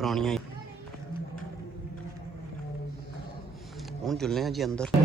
ਪੁਰਾਣੀਆਂ ਹੁਣ ਜੁਲਨੇ ਆ ਜੀ ਅੰਦਰ।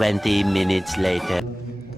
20 minutes later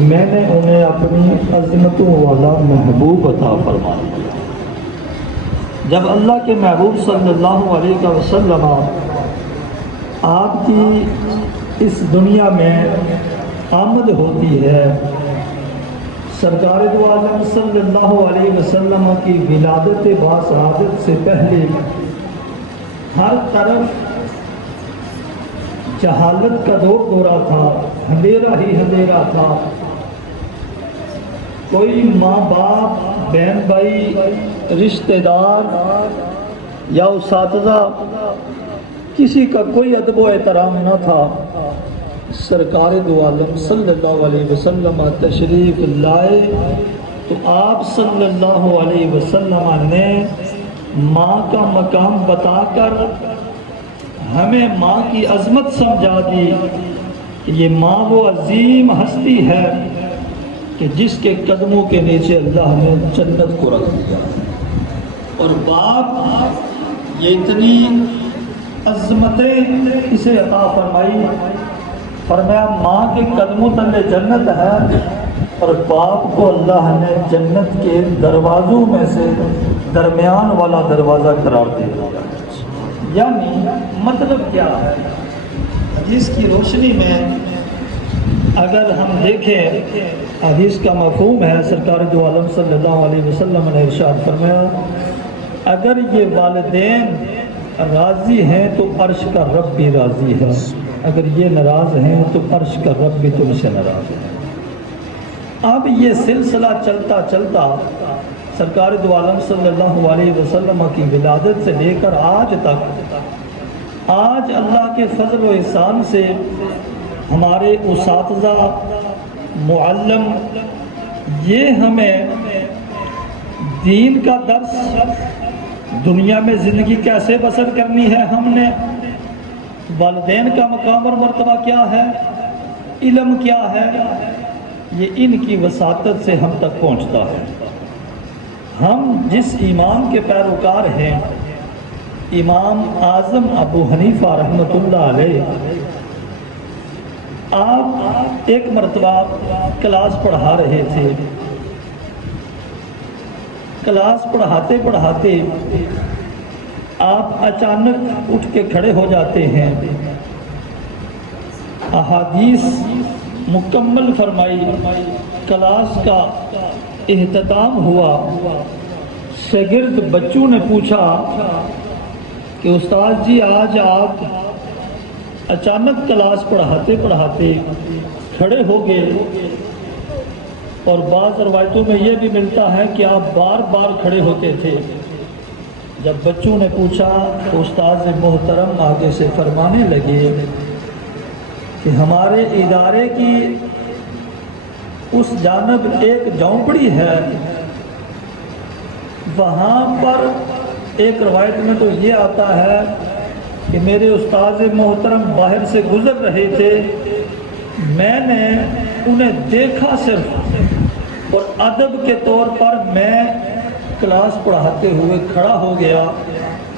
میں نے انہیں اپنی عظمتوں والا محبوب عطا فرما دیا۔ جب اللہ کے محبوب صلی اللہ علیہ وسلم آپ کی اس دنیا میں آمد ہوتی ہے، سرکار دو عالم صلی اللہ علیہ وسلم کی ولادت باسعادت سے پہلے ہر طرف جہالت کا دورہ تھا، اندھیرا ہی اندھیرا تھا۔ کوئی ماں باپ، بہن بھائی، رشتہ دار یا اساتذہ، کسی کا کوئی ادب و احترام نہ تھا۔ سرکار دو عالم صلی اللہ علیہ وسلم تشریف لائے تو آپ صلی اللہ علیہ وسلم نے ماں کا مقام بتا کر ہمیں ماں کی عظمت سمجھا دی کہ یہ ماں وہ عظیم ہستی ہے کہ جس کے قدموں کے نیچے اللہ نے جنت کو رکھ دیا، اور باپ یہ اتنی عظمتیں اسے عطا فرمائی، فرمایا ماں کے قدموں تلے جنت ہے، اور باپ کو اللہ نے جنت کے دروازوں میں سے درمیان والا دروازہ قرار دے دیا۔ یعنی مطلب کیا ہے؟ حدیث کی روشنی میں اگر ہم دیکھیں، حدیث کا مفہوم ہے، سرکار دو عالم صلی اللہ علیہ وسلم نے ارشاد فرمایا اگر یہ والدین راضی ہیں تو عرش کا رب بھی راضی ہے، اگر یہ ناراض ہیں تو عرش کا رب بھی تم سے ناراض ہے۔ اب یہ سلسلہ چلتا چلتا سرکار دو عالم صلی اللہ علیہ وسلم کی ولادت سے لے کر آج تک، آج اللہ کے فضل و احسان سے ہمارے اساتذہ، معلم، یہ ہمیں دین کا درس، دنیا میں زندگی کیسے بسر کرنی ہے، ہم نے والدین کا مقام اور مرتبہ کیا ہے، علم کیا ہے، یہ ان کی وساطت سے ہم تک پہنچتا ہے۔ ہم جس امام کے پیروکار ہیں، امام اعظم ابو حنیفہ رحمۃ اللہ علیہ، آپ ایک مرتبہ کلاس پڑھا رہے تھے، کلاس پڑھاتے پڑھاتے آپ اچانک اٹھ کے کھڑے ہو جاتے ہیں، احادیث مکمل فرمائی، کلاس کا اختتام ہوا، شاگرد بچوں نے پوچھا کہ استاد جی آج آپ اچانک کلاس پڑھاتے پڑھاتے کھڑے ہو گئے، اور بعض روایتوں میں یہ بھی ملتا ہے کہ آپ بار بار کھڑے ہوتے تھے۔ جب بچوں نے پوچھا تو استاد محترم آگے سے فرمانے لگے کہ ہمارے ادارے کی اس جانب ایک جھونپڑی ہے، وہاں پر ایک روایت میں تو یہ آتا ہے کہ میرے استاد محترم باہر سے گزر رہے تھے، میں نے انہیں دیکھا صرف، اور ادب کے طور پر میں کلاس پڑھاتے ہوئے کھڑا ہو گیا۔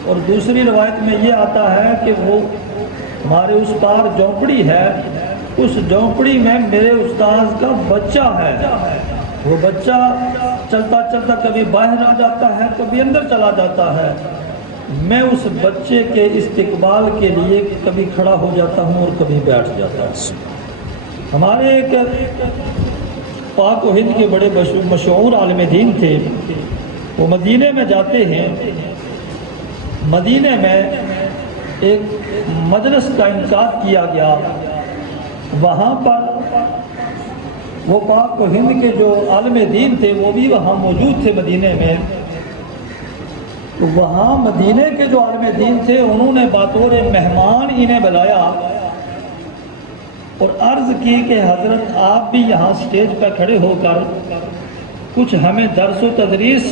اور دوسری روایت میں یہ آتا ہے کہ وہ ہمارے اس پار جھونپڑی ہے، اس جھونپڑی میں میرے استاد کا بچہ ہے، وہ بچہ چلتا چلتا کبھی باہر آ جاتا ہے، کبھی اندر چلا جاتا ہے، میں اس بچے کے استقبال کے لیے کبھی کھڑا ہو جاتا ہوں اور کبھی بیٹھ جاتا ہوں۔ ہمارے ایک پاک و ہند کے بڑے مشہور عالم دین تھے، وہ مدینے میں جاتے ہیں، مدینے میں ایک مجلس کا انعقاد کیا گیا، وہاں پر وہ پاک و ہند کے جو عالم دین تھے وہ بھی وہاں موجود تھے مدینے میں۔ تو وہاں مدینے کے جو عالم دین تھے انہوں نے بطور مہمان انہیں بلایا اور عرض کی کہ حضرت آپ بھی یہاں سٹیج پہ کھڑے ہو کر کچھ ہمیں درس و تدریس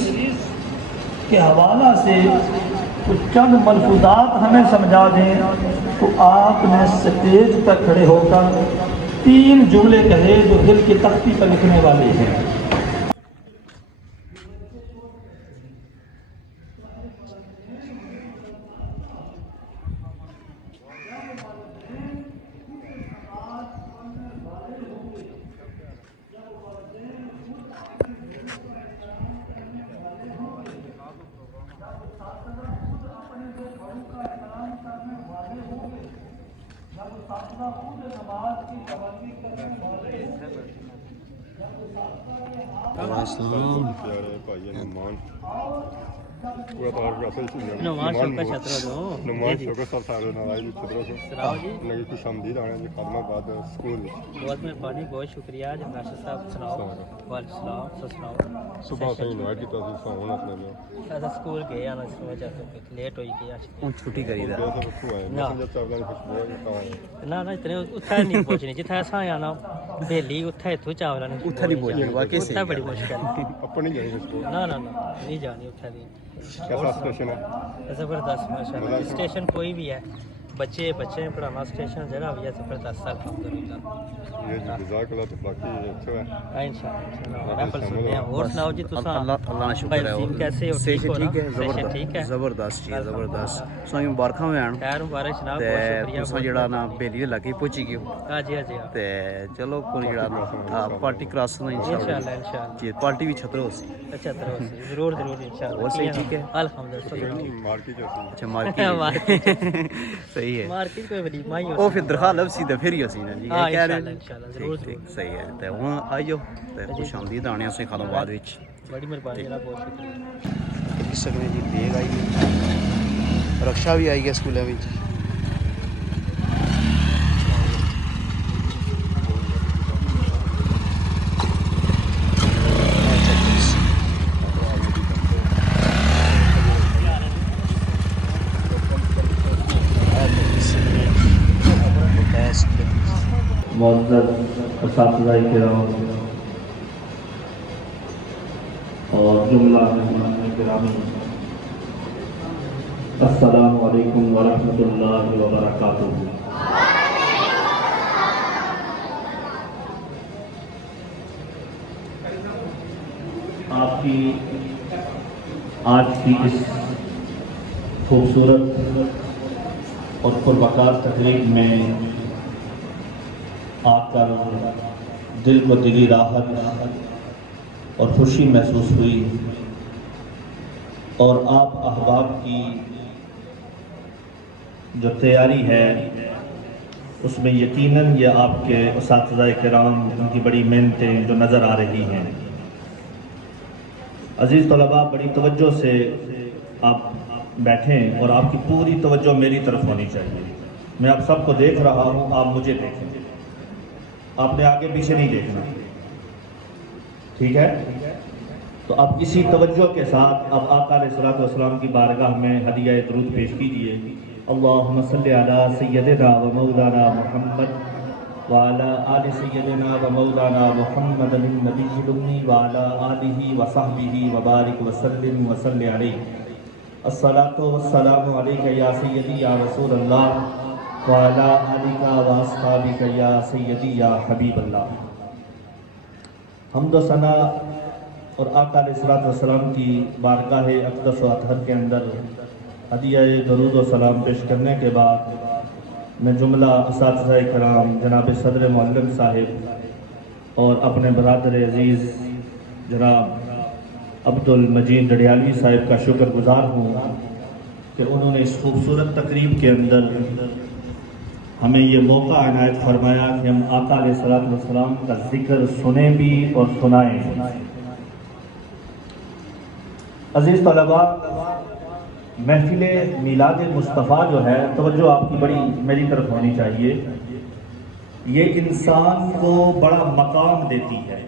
کے حوالہ سے کچھ چند ملفوظات ہمیں سمجھا دیں۔ تو آپ نے سٹیج پر کھڑے ہو کر 3 جملے کہے جو دل کی تختی پر لکھنے والے ہیں۔ ਪਿਆਰੇ ਭਾਈ ਨਮਾਨ ਪੂਰਾ ਤਾਰ ਕਾਸੇ ਸੀ نواز شوکا چھترا دو نماز شوکر صاحب سارے نواز جی چھترا سے سراؤ جی نگی خوش آمدید آنے جی خادمہ بعد سکول بہت مہربانی بہت شکریہ جب راشد صاحب سناؤ وعلیکم السلام سناؤ صبح سے انوائٹ کیتا سی ساؤن اپنے لئے ایسا سکول گئے آنا سنو جاتے ہیں لیٹ ہوئی گئی آج چھٹی کری دا جیسے بچوں آئے میں سمجھا چاہتا ہوں خوشبو ہے کہاں نہ نہ اتنے اتھا نہیں پہنچنی جتھا ایسا آنا بیلی اتھا اتھو چاولا نہیں اتھا نہیں پہنچنی واقعی اتھا بڑی مشکل اپنی جائیں خوشبو نہ نہ نہ نہیں جانی اتھا نہیں کیسا اسٹیشن ہے زبردست ماشاء اللہ اسٹیشن کوئی بھی ہے بچے پڑھانا اسٹیشن جگہ بھی ہے زبردست الحمدللہ یہ جی جزاک اللہ تو باقی اچھا ہے انشاءاللہ محفل سنتے ہیں اور سناؤ جی تساں اللہ کا شکر ہے کیسے ہو صحیح ٹھیک ہے صحت ٹھیک ہے زبردست جی زبردست سوئی مبارکاں ہوئے ہیں خیر مبارک جناب تے بہت شکریہ تساں جڑا نا بیلی دے لگے پہنچی گئے ہاں جی ہاں جی تے چلو کوئی جڑا نا پارٹی کراس نا انشاءاللہ انشاءاللہ جی پارٹی بھی چھترو سی اچھا طرح سے ضرور ضرور انشاءاللہ اور صحیح ٹھیک ہے الحمدللہ مارکیٹ جیسی اچھا مارکیٹ صحیح ہے مارکیٹ کوئی بڑی مائی او پھر درخواست لبسی تے پھر ہی اسی نا جی ہاں کہہ رہے انشاءاللہ ضرور ٹھیک ضرور صحیح ہے تے ہن آئیو تے خوش آمدید آنے اسے خادم بعد وچ بڑی مہربانی جناب بہت شکریہ دیکھ سکنے جی بیگ آئی رکشا بھی آئی ہے سکولے وچ معزز اساتذہ کرام اور جملہ مہمان گرامی السلام علیکم ورحمۃ اللہ وبرکاتہ۔ آپ کی آج کی اس خوبصورت اور پروقار تقریب میں آ کر دل کو دلی راحت اور خوشی محسوس ہوئی، اور آپ احباب کی جو تیاری ہے اس میں یقیناً یہ آپ کے اساتذہ کرام ان کی بڑی محنتیں جو نظر آ رہی ہیں۔ عزیز طلباء، بڑی توجہ سے آپ بیٹھیں اور آپ کی پوری توجہ میری طرف ہونی چاہیے۔ میں آپ سب کو دیکھ رہا ہوں، آپ مجھے دیکھیں، آپ نے آگے پیچھے نہیں دیکھنا، ٹھیک ہے؟ تو آپ اسی توجہ کے ساتھ اب آقا علیہ الصلوۃ والسلام کی بارگاہ میں ہدیہ درود پیش کیجئے۔ اللہم صلی علی سیدنا و مولانا محمد وعلی آل سیدنا و مولانا محمد النبی الامی وعلی آلہ وصحبہ وبارک وسلم وصلی علیہ۔ الصلاۃ والسلام علیک یا سیدی یا رسول اللہ وعلی آلک واصحابک یا سیدی یا حبیب اللہ۔ حمد و ثنا اور آقا علیہ الصلوۃ والسلام کی بارگاہ اقدس و اطہر کے اندر ہدیہ درود و سلام پیش کرنے کے بعد میں جملہ اساتذہ کرام جناب صدر معلم صاحب اور اپنے برادر عزیز جناب عبد المجید ڈڈیالوی صاحب کا شکر گزار ہوں کہ انہوں نے اس خوبصورت تقریب کے اندر ہمیں یہ موقع عنایت فرمایا کہ ہم آقا علیہ الصلوۃ والسلام کا ذکر سنیں بھی اور سنائیں۔ عزیز طلباء، محفل میلاد مصطفیٰ جو ہے، توجہ آپ کی بڑی میری طرف ہونی چاہیے، یہ انسان کو بڑا مقام دیتی ہے۔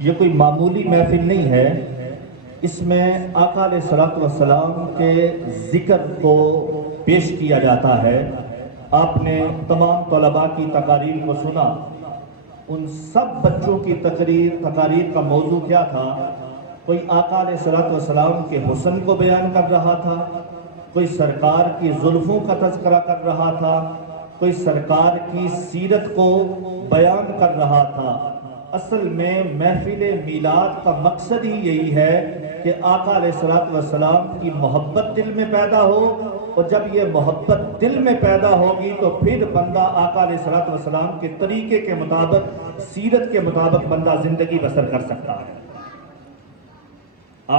یہ کوئی معمولی محفل نہیں ہے، اس میں آقا علیہ الصلوۃ والسلام کے ذکر کو پیش کیا جاتا ہے۔ آپ نے تمام طلباء کی تقاریر کو سنا، ان سب بچوں کی تقاریر کا موضوع کیا تھا؟ کوئی آقا علیہ الصلوۃ والسلام کے حسن کو بیان کر رہا تھا، کوئی سرکار کی زلفوں کا تذکرہ کر رہا تھا، کوئی سرکار کی سیرت کو بیان کر رہا تھا۔ اصل میں محفل میلاد کا مقصد ہی یہی ہے کہ آقا علیہ الصلوۃ والسلام کی محبت دل میں پیدا ہو، اور جب یہ محبت دل میں پیدا ہوگی تو پھر بندہ آقا علیہ الصلوۃ والسلام کے طریقے کے مطابق، سیرت کے مطابق بندہ زندگی بسر کر سکتا ہے۔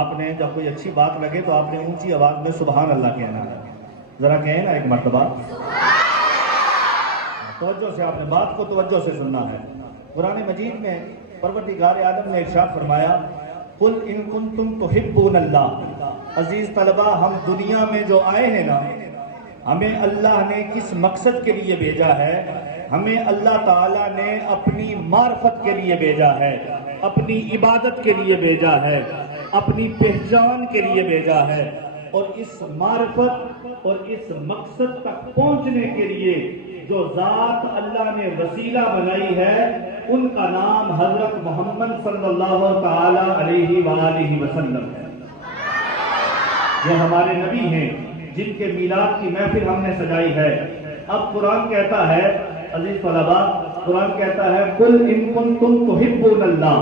آپ نے جب کوئی اچھی بات لگے تو آپ نے اونچی آواز میں سبحان اللہ کہنا ہے، ذرا کہیں نا ایک مرتبہ۔ توجہ سے آپ نے بات کو توجہ سے سننا ہے. قرآن مجید میں پروردگار عالم نے ارشاد فرمایا قل ان کنتم تحبون اللہ. عزیز طلبہ، ہم دنیا میں جو آئے ہیں نا، ہمیں اللہ نے کس مقصد کے لیے بھیجا ہے؟ ہمیں اللہ تعالیٰ نے اپنی معرفت کے لیے بھیجا ہے، اپنی عبادت کے لیے بھیجا ہے، اپنی پہچان کے لیے بھیجا ہے. اور اس معرفت اور اس مقصد تک پہنچنے کے لیے جو ذات اللہ نے وسیلہ بنائی ہے، ان کا نام حضرت محمد صلی اللہ تعالی علیہ وآلہ وسلم ہے. یہ ہمارے نبی ہیں جن کے میلاد کی محفل ہم نے سجائی ہے. اب قرآن کہتا ہے، عزیز طلباء، قرآن کہتا ہے قل ان کنتم تحبون اللہ.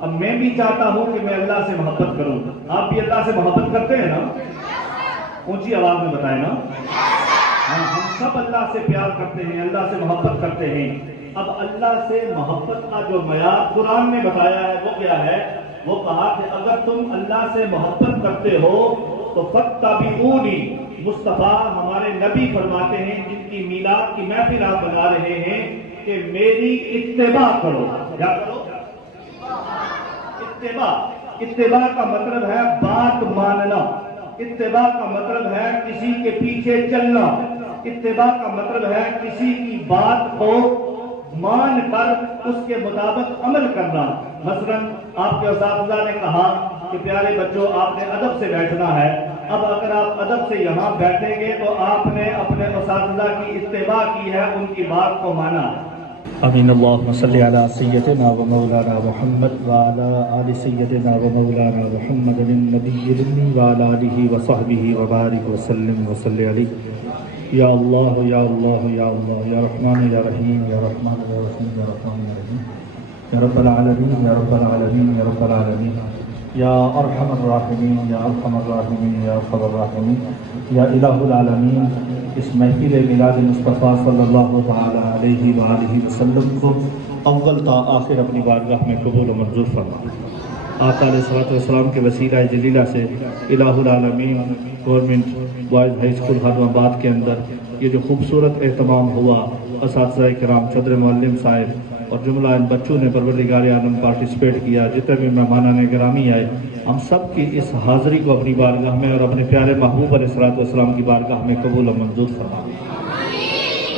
اب میں بھی چاہتا ہوں کہ میں اللہ سے محبت کروں. آپ بھی اللہ سے محبت کرتے ہیں نا؟ اونچی آواز میں بتائیں نا. ہم سب اللہ سے پیار کرتے ہیں، اللہ سے محبت کرتے ہیں. اب اللہ سے محبت کا جو معیار قرآن نے بتایا ہے وہ کیا ہے؟ وہ کہا کہ اگر تم اللہ سے محبت کرتے ہو تو فاتبعونی. مصطفیٰ ہمارے نبی فرماتے ہیں جن کی میلاد کی محفل آپ بنا رہے ہیں کہ میری اتباع کرو. کیا کرو؟ اتباع کا مطلب ہے بات ماننا. اتباع کا مطلب ہے کسی کے پیچھے چلنا. اتباع کا مطلب ہے کسی کی بات کو مان کر اس کے مطابق عمل کرنا. مثلا آپ کے اساتذہ نے کہا کہ پیارے بچوں آپ نے ادب سے بیٹھنا ہے. اب اگر آپ ادب سے یہاں بیٹھیں گے تو آپ نے اپنے اساتذہ کی اتباع کی ہے، ان کی بات کو مانا. آمین. اللہم صلی علی سیدنا و مولانا محمد وعلی آل سیدنا و مولانا محمد النبی الأمی وعلی آلہ وصحبہ وبارک وسلم وصلی علیہ. یا اللہ یا اللہ یا اللہ یا رحمان یا رحیم یا رحمان یا رحیم یا رحمان یا رحیم یا رب العالمین یا رب العالمین یا رب العالمین یا ارحم الراحمین یا ارحم الراحمین یا ارحم الراحمین یا الہ العالمین. اس محفل میلاد مصطفیٰ صلی اللہ تعالی علیہ وآلہ وسلم کو اول تا آخر اپنی بارگاہ میں قبول و منظور فرما. آقا علیہ الصلوۃ والسلام کے وسیلہ جلیلہ سے الہ العالمین گورنمنٹ بوائز ہائی اسکول خادم آباد کے اندر یہ جو خوبصورت اہتمام ہوا، اساتذہ کرام، صدر معلم صاحب اور جملہ ان بچوں نے پروردگار عالم پارٹیسپیٹ کیا، جتنے بھی مہمانان گرامی آئے، ہم سب کی اس حاضری کو اپنی بارگاہ میں اور اپنے پیارے محبوب علیہ الصلوۃ والسلام کی بارگاہ میں قبول و منظور فرما.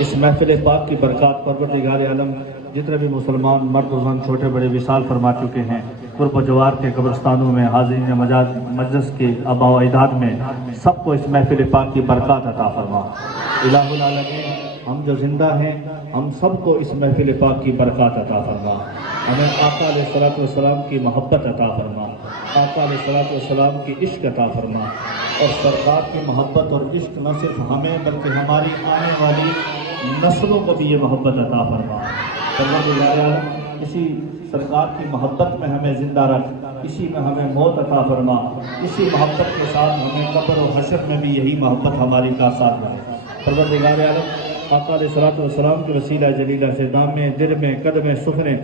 اس محفل پاک کی برکات پروردگار عالم جتنے بھی مسلمان مرد و زن چھوٹے بڑے وصال فرما چکے ہیں، قرب و جوار کے قبرستانوں میں، حاضرین مجلس کے آباء و اجداد میں، سب کو اس محفل پاک کی برکات عطا فرما. الہ العالمین، ہم جو زندہ ہیں ہم سب کو اس محفل پاک کی برکات عطا فرما. ہمیں آقا علیہ الصلوۃ والسلام کی محبت عطا فرما، آقا علیہ الصلوۃ والسلام کی عشق عطا فرما. اور سرکار کی محبت اور عشق نہ صرف ہمیں بلکہ ہماری آنے والی نسلوں کو بھی یہ محبت عطا فرما. پروردگار عالم اسی سرکار کی محبت میں ہمیں زندہ رکھ، اسی میں ہمیں موت عطا فرما. اسی محبت کے ساتھ ہمیں قبر و حشر میں بھی یہی محبت ہماری کا ساتھ رہے. پروردگار عالم آقا علیہ الصلوۃ والسلام کے وسیلہ جلیلہ سے دامے درمے قدمے سخنے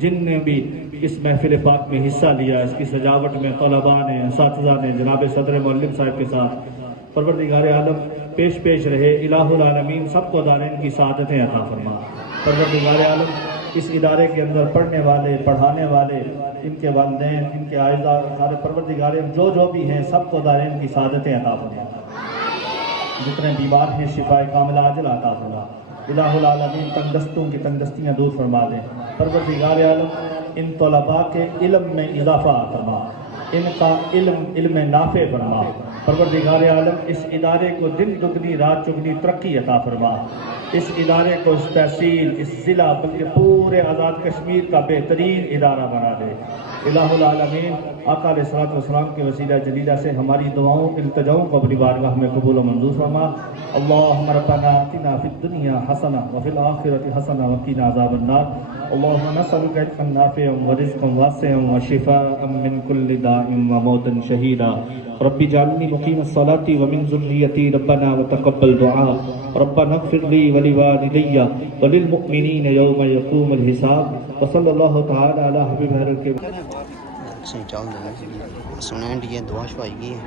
جن نے بھی اس محفل پاک میں حصہ لیا، اس کی سجاوٹ میں طلباء نے، اساتذہ نے، جناب صدر معلم صاحب کے ساتھ، پروردگار عالم پیش رہے. الہ العالمین سب کو دارین کی سعادتیں عطا فرما. پروردگار عالم اس ادارے کے اندر پڑھنے والے، پڑھانے والے، ان کے والدین، ان کے اعزاء، سارے پروردگار جو بھی ہیں سب کو دارین کی سعادتیں عطا فرما. جتنے بیمار ہیں شفا کاملہ عاجل عطا فرما. الہ العالمین تندرستوں کی تندرستیاں دور فرما دیں. پروردگار عالم ان طلباء کے علم میں اضافہ فرما، ان کا علم نافع فرما. پروردگار عالم اس ادارے کو دن دگنی رات چگنی ترقی عطا فرما. اس ادارے کو اس تحصیل، اس ضلع بلکہ پورے آزاد کشمیر کا بہترین ادارہ بنا دے. الہ العالمین آقا علیہ الصلوۃ والسلام کے وسیلہ جلیلہ سے ہماری دعاؤں التجاؤں کو اپنی بارگاہ میں قبول و منظور فرما. اللہم ربنا آتنا فی الدنیا حسنہ وفی الآخرۃ حسنہ وقنا عذاب النار. اللہم نسألک علما نافعا ورزقا واسعا وشفاء من کل داء وموتا شہیدا. رب اجعلنی مقیم الصلاۃ ومن ذریتی ربنا وتقبل دعاء. ربنا اغفر لی ولوالدی وللمؤمنین یوم یقوم الحساب. وصلی اللہ تعالی علی حبیب کے چل سنیں یہ دعا شوائی گئی ہے.